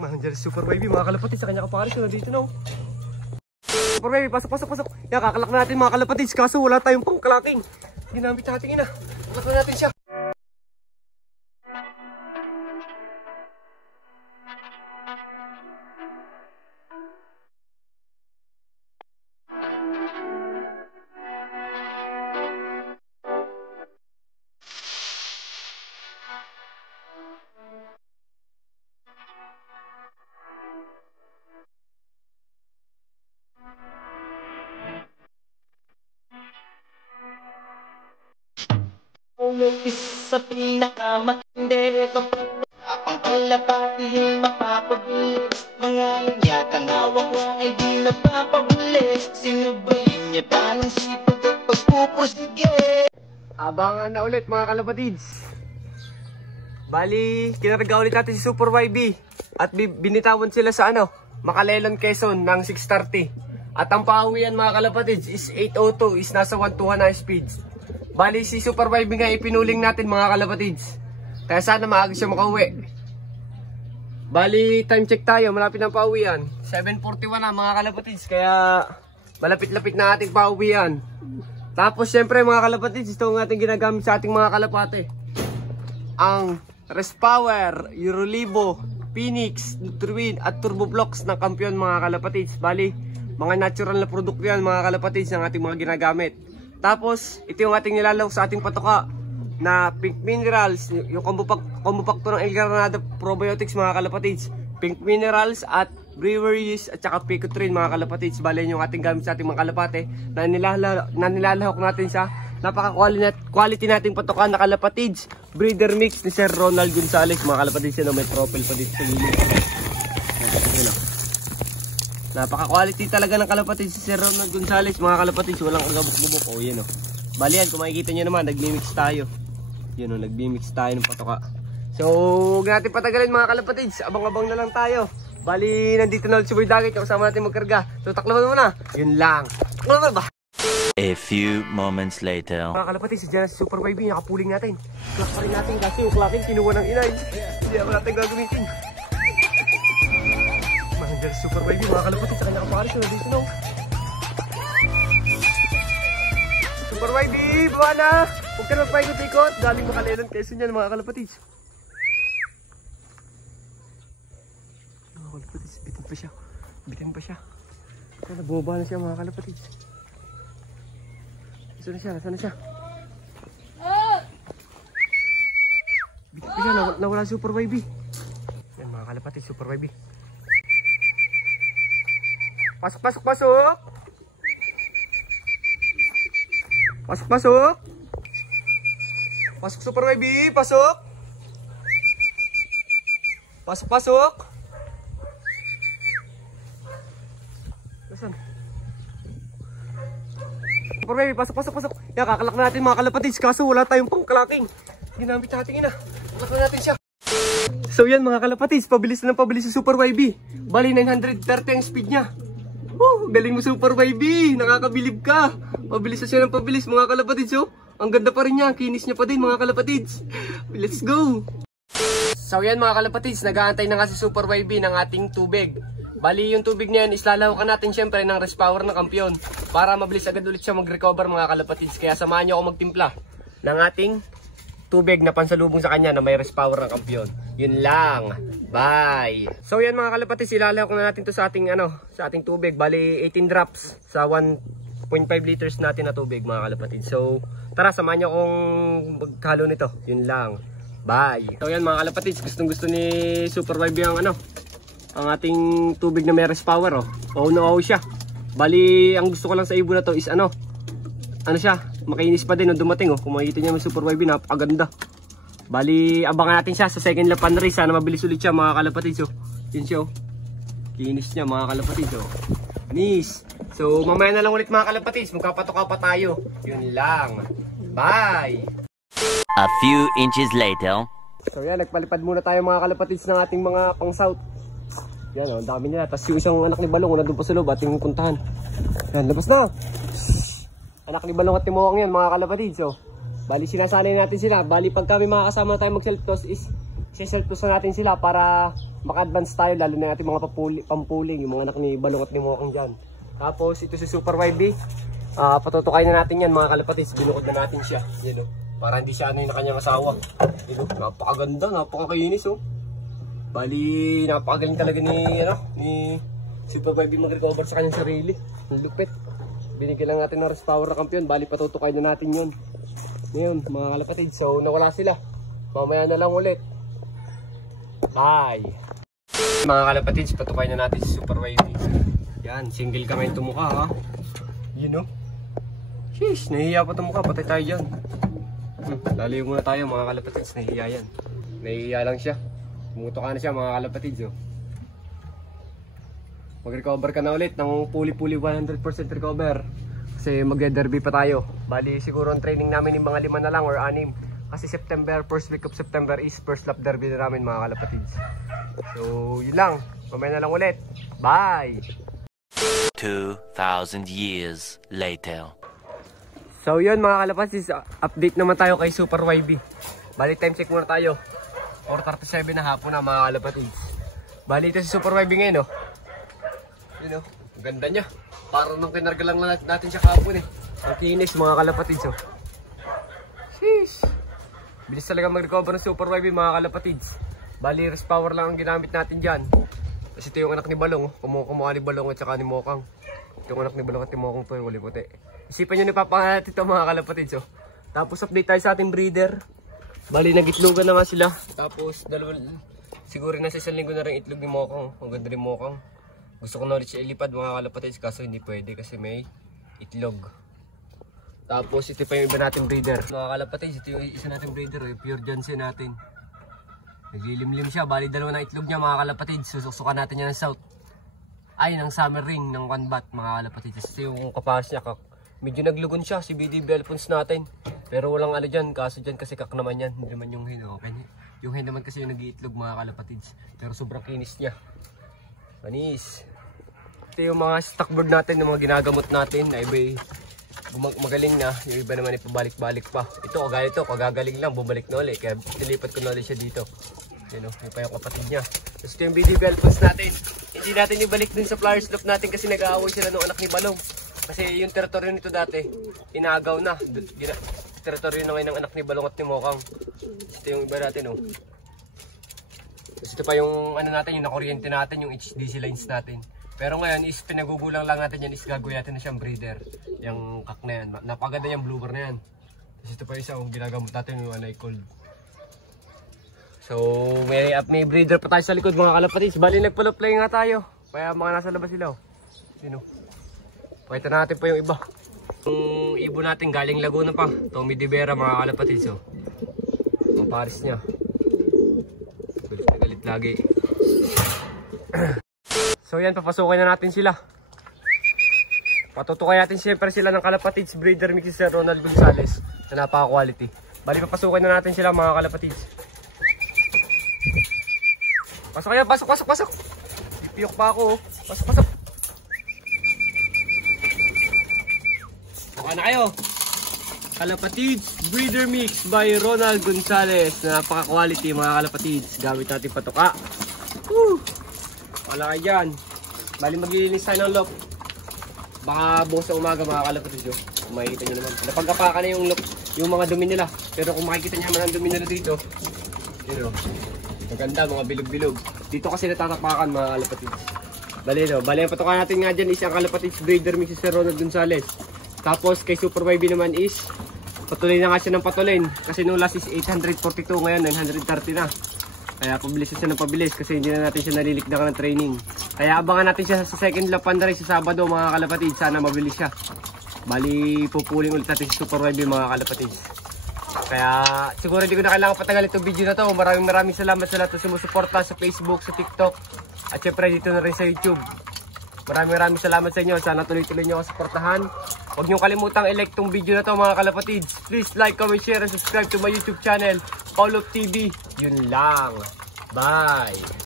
Manager Super Baby, mga kalapatids, sa kanya kapares, nandito na. Super Baby, pasok. Yan, kakalak na natin mga kalapatids, kaso wala tayong pangkalaking. Ginamit natin yun ah. Kalak na natin siya. Sa pinakamatindi kapag ang kalapati mapapabilis. Mga yatang hawak ko ay di napapabilis. Sinubayin niya pa ng sipag at pagpupusige. Abangan na ulit mga kalapatids. Bali, kinarga ulit natin si Super YB. At binitawan sila sa Macalelon, Quezon ng 6:30. At ang pauwian mga kalapatids is 8:02, is nasa 1:2 na speed. Bali si Super YB nga ipinuling natin mga kalapatids. Kaya sana maaga siya makauwi. Bali time check tayo, malapit ng pauwian. 7:41 na mga kalapatids, kaya malapit-lapit na ating pauwian. Tapos syempre mga kalapatids, ito ang ating ginagamit sa ating mga kalapate. Ang Respower, Eurolibo, Phoenix, Nutriwin at Turboblox ng kampiyon mga kalapatids. Bali, mga natural na produkto yan mga kalapatids ng ating mga ginagamit. Tapos, ito yung ating nilalawak sa ating patoka na Pink Minerals, yung combo pack to ng El Granada Probiotics mga kalapatids. Pink Minerals at Breweries at saka Picotrin mga kalapatids. Bali yung ating gamit sa ating mga kalapate na nilalahok natin sa napaka-quality nating patoka na kalapatids. Breeder mix ni Sir Ronald Gonzales mga kalapatids. May profile pa dito sa gilid. Napaka-quality talaga ng kalapatids si Sir Ronald Gonzales mga kalapatids. Walang agabok-bubok. O yan o. Bali yan, kung makikita nyo naman, nag-mix tayo. Yan o, nag-mix tayo ng patoka. So, huwag natin patagalin mga kalapatids. Abang-abang na lang tayo. Bali, nandito na ulit si Boy Dagit. Kasama natin magkarga. So, taklaban mo na. Yun lang. Taklaban ba? A few moments later. Mga kalapatids, dyan na si Super YB. Nakapuling natin. Clock pa rin natin kasi yung clocking kinuha ng inay. Hindi ako natin gagamitin. Manager Super Baby, mga kalapatids, sa kanya kapares, nandito na. Super Baby, bawa na! Huwag ka na magpaikot-ikot. Galing Macalelon, Quezon yan mga kalapatids. Mga kalapatids, bitin pa siya. Kaya nabubaba na siya mga kalapatids. Nasaan na siya? Bitin pa siya, nawala Super Baby. Yan mga kalapatids, Super Baby. Pasok! Pasok Super Baby, pasok! Pasok! Nasaan? Super Baby, pasok! Yan, kakalak na natin mga kalapatids, kaso wala tayong pangkalaking. Ginamit natin yun ah. Kalak na natin siya. So yan mga kalapatids, pabilis na ng pabilis si Super YB. Bali 930 ang speed niya. Galing mo Super YB, nakakabilib ka. Pabilis na siya ng pabilis mga kalapatids. Ang ganda pa rin niya, kinis niya pa din mga kalapatids. Let's go. So yan mga kalapatids, nag-aantay na nga si Super YB ng ating tubig. Bali yung tubig niya yan, islalawakan natin syempre ng Respower ng kampiyon para mabilis agad ulit siya mag-recover mga kalapatids. Kaya samahan niyo ako magtimpla ng ating tubig na pansalubong sa kanya na may Respower ng kampiyon. Yun lang. Bye. So yan mga kalapatids, ilalawak na natin to sa ating sa ating tubig. Bali 18 drops sa 1.5 liters natin na tubig mga kalapatids. So tara, samahan niyo akong maghalo nito. Yun lang. Bye. So yan mga kalapatids, gustong-gusto ni Super YB ang ating tubig na may Respower siya. Bali ang gusto ko lang sa ibon na to is siya, makinis pa din nung dumating kung makikita niyo may Super YB, napakaganda. Bali abangan natin siya sa second lap race, sana mabilis ulit siya mga kalapatids. Yun siya kinis niya mga kalapatids. Nice. So mamaya na lang ulit mga kalapatids, magkapatoka pa tayo. Yun lang. Bye. A few inches later. So yan, nagpalipad muna tayo mga kalapatids ng ating mga pang south. Yan dami nila. Tapos yung isang anak ni Balong nandun pa sa loob, ating puntahan. Yan, labas na. Anak ni Balong at Timoang yan mga kalapatids. Bali sinasanay natin sila. Bali pag kami makakasama tayo mag self toss is self toss natin sila para maka-advance tayo, lalo na ating mga pampuling, yung mga anak ni Balong at ni Mokang dyan. Tapos ito si Super YB, patutukay na natin yan mga kalapatids, binukod na natin siya, yun, para hindi siya ano yung kanyang asawa. Yun, napakaganda, napakakinis oh. Bali, napakagaling talaga ni Super YB mag-recover sa kanyang sarili. Ang lupit. Binigyan lang natin ng rest power na kampiyon, bali patutukay na natin yun. Ngayon mga kalapatids, so nawala sila. Mamaya na lang ulit. Hi! Mga kalapatids, patukay na natin si Super YB. Yan, single kamay tumukha ha. You know? Sheesh, nahihiya pa tumukha, patay tayo dyan. Lalayo muna tayo mga kalapatids, nahihiya yan. Nahihiya lang siya. Bumutuka na siya mga kalapatids oh. Mag-recover ka na ulit ng puli-puli 100% recover. Kasi magde-derby pa tayo. Bali siguro ang training namin yung mga 5 na lang or 6. Kasi September, first week of September is first lap derby na namin mga kalapatids. So yun lang, mamaya na lang ulit. Bye! 2,000 years later. So yun mga kalapatids, update naman tayo kay Super YB. Bali time check muna tayo. 4:37 na hapon na mga kalapatids. Bali ito si Super YB ngayon oh. Yun oh, ang ganda niya. Parang nung kinarga lang natin siya kahapon eh. Ang kinis mga kalapatids oh. Sheesh. Bilis talaga mag-recover ng Super YB mga kalapatids. Bali rest power lang ang ginamit natin dyan. Kasi ito yung anak ni Balong oh. Kumuha ni Balong at saka ni Mokang. Ito yung anak ni Balong at ni Mokang to yung wali puti. Isipan nyo ni papangalat ito mga kalapatids oh. Tapos update tayo sa ating breeder. Bali nag-itlogan na nga sila. Tapos siguro nasa 1 linggo na rin itlog ni Mokang. Ang ganda rin Mokang. Gusto ko na ulit siya ilipad mga kalapatids kaso hindi pwede kasi may itlog. Tapos ito pa yung iba nating breeder. Mga kalapatids, ito yung isa nating breeder, yung pure Johnson natin. Naglilimlim siya, bali 2 na itlog niya mga kalapatids. Susuksukan natin yan ng south. Ay, ng summer ring, ng 1 bat mga kalapatids. Ito yung kapas niya, medyo naglugon siya, si BDB Alphonse natin. Pero walang ano dyan, kaso dyan kasi kak naman yan. Hindi naman yung hen, okay. Yung hen naman kasi yung nag-iitlog mga kalapatids. Pero sobrang kinis niya. Manis. Ito yung mga stock bird natin, yung mga ginagamot natin na iba magaling na, yung iba naman ipabalik-balik pa. Ito, kagaya ito, kagagaling lang, bumalik na ulit. Kaya nilipat ko na ulit siya dito. Yun o, yung pa yung kapatid niya. Tapos ito yung BDB Alphonse natin. Hindi natin ibalik dun sa flower slope natin kasi nag-aaway sila ng anak ni Balong. Kasi yung teritoryo nito dati, inaagaw na. Teritoryo na ngayon ng anak ni Balong at ni Mokang. Ito yung iba natin o. Tapos ito pa yung ano natin, yung nakuryente natin, yung HDC lines natin. Pero ngayon is pinagugulang lang natin yan, is gagawin natin na siyang breeder. Yung kak na yan, napaganda yung bloomer na yan. Tapos ito pa isa, yung ginagamot natin yung anay cold. So may breeder pa tayo sa likod mga kalapatids. Bali nag-pull play nga tayo. Kaya mga nasa labas sila. Sino? Pakita natin pa yung iba. Yung ibon natin galing Laguna pa. Tommy De Vera mga kalapatids. So, ang pares niya. Galit na galit lagi. So yan, papasukin na natin sila. Patutukay natin siyempre sila ng kalapatids breeder mix si Sir Ronald Gonzales na napaka-quality. Bali papasukin na natin sila mga kalapatids. Pasok kayo, pasok. Ipiyok pa ako. Pasok. Baka na kayo. Kalapatids breeder mix by Ronald Gonzales na napaka-quality mga kalapatids. Gamit natin patuka. Woo! Wala ka dyan. Bali maglilinis tayo ng lock. Baka bukas sa umaga mga kalapatids yun. Kung makikita nyo naman. Napagkapakan na yung lock, yung mga dumi nila. Pero kung makikita nyo naman ang dumi nila dito, yun o. Maganda, mga bilog-bilog. Dito kasi natatapakan mga kalapatids. Bali no, bali ang patukan natin nga dyan is ang kalapatids breeder mix si Sir Ronald Gonzales. Tapos kay Super YB naman is patuloy na nga siya ng patuloy. Kasi nung last is 842, ngayon 930 na. Kaya pabilis siya ng pabilis kasi hindi na natin siya nalilikdakan ng training. Kaya abangan natin siya sa second lap pandaray sa Sabado mga kalapatids. Sana mabilis siya. Bali pupuling ulit natin si Super YB mga kalapatids. Kaya siguro hindi ko na kailangan patagal itong video na to. Maraming salamat sa lahat na sumusuporta sa Facebook, sa TikTok. At syempre dito na rin sa YouTube. Maraming salamat sa inyo. Sana tuloy-tuloy nyo ako suportahan. Huwag nyo kalimutang i-like tong video na to mga kalapatids. Please like, comment, share, and subscribe to my YouTube channel, Paul of TV. Yun lang. Bye!